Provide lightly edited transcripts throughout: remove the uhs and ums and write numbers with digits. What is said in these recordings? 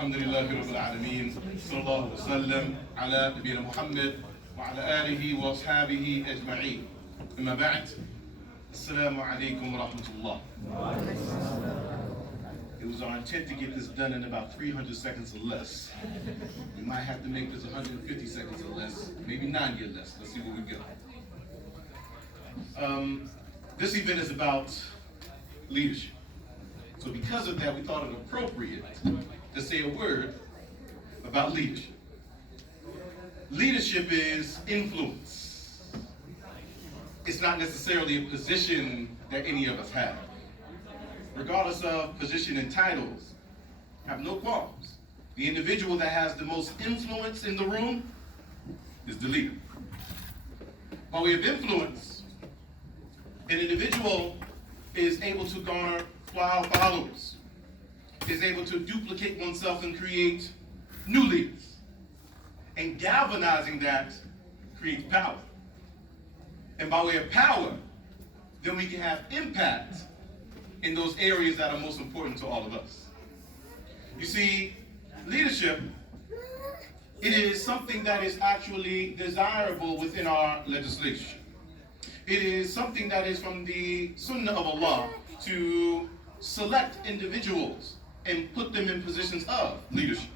الحمد لله رب العالمين صلى الله وسلم على نبينا محمد وعلى آله وأصحابه أجمعين. أما بعد, السلام عليكم ورحمة الله. It was our intent to get this done in about 300 seconds or less. We might have to make this 150 seconds or less, maybe 90 or less. Let's see where we go. This event is about leadership. So because of that, we thought it appropriate to say a word about leadership. Leadership is influence. It's not necessarily a position that any of us have. Regardless of position and titles, have no qualms. The individual that has the most influence in the room is the leader. By way of influence, an individual is able to garner followers, is able to duplicate oneself and create new leaders. And galvanizing that creates power. And by way of power, then we can have impact in those areas that are most important to all of us. You see, leadership, it is something that is actually desirable within our legislation. It is something that is from the Sunnah of Allah to select individuals and put them in positions of leadership.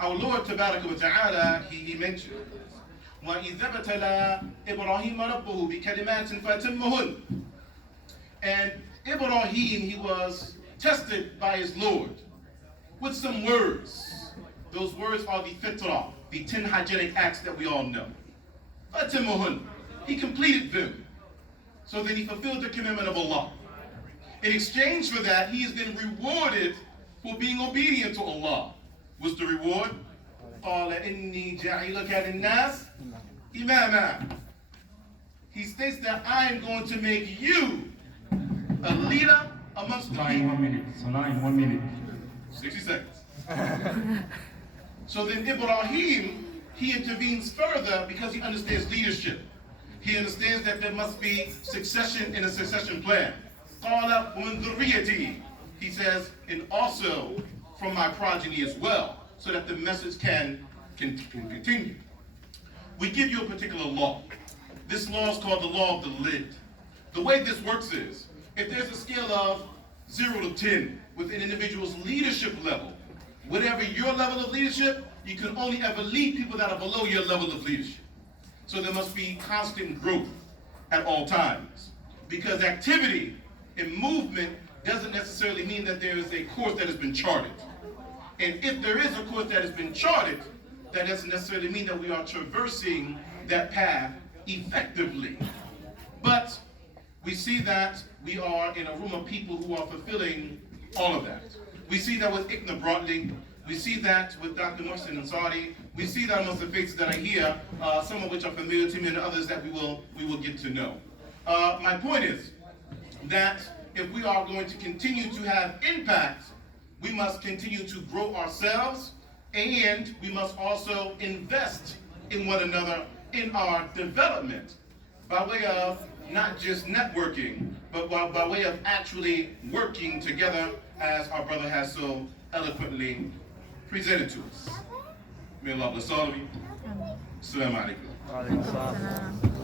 Our Lord Tabaraka wa Ta'ala, he mentioned, وَإِذَا ابْتَلَى إِبْرَاهِيمَ رَبُّهُ بِكَلِمَاتٍ فَأَتَمَّهُنَّ. And Ibrahim, he was tested by his Lord with some words. Those words are the fitrah, the 10 hygienic acts that we all know. فَأَتَمَّهُنَّ. He completed them. So then he fulfilled the commandment of Allah. In exchange for that, he is then rewarded for being obedient to Allah. What's the reward? قَالَ إِنِّي جَعِلَكَ لِلنَّاسِ إِمَامًا. He states that I am going to make you a leader amongst the people. 1 minute. 60 seconds. So then Ibrahim, he intervenes further because he understands leadership. He understands that there must be succession in a succession plan. قَالَ وَمِنْ ذُرِّيَّتِي. He says, and also from my progeny as well, so that the message can continue. We give you a particular law. This law is called the law of the lid. The way this works is, if there's a scale of 0 to 10 with an individual's leadership level, whatever your level of leadership, you can only ever lead people that are below your level of leadership. So there must be constant growth at all times. Because activity and movement doesn't necessarily mean that there is a course that has been charted. And if there is a course that has been charted, that doesn't necessarily mean that we are traversing that path effectively. But we see that we are in a room of people who are fulfilling all of that. We see that with Iqna Broadly. We see that with Dr. Muhsin Ansari. We see that amongst the faces that are here, some of which are familiar to me and others that we will get to know. My point is that if we are going to continue to have impact, we must continue to grow ourselves, and we must also invest in one another in our development by way of not just networking, but by way of actually working together, as our brother has so eloquently presented to us. May Allah bless all of you. Assalamu alaikum.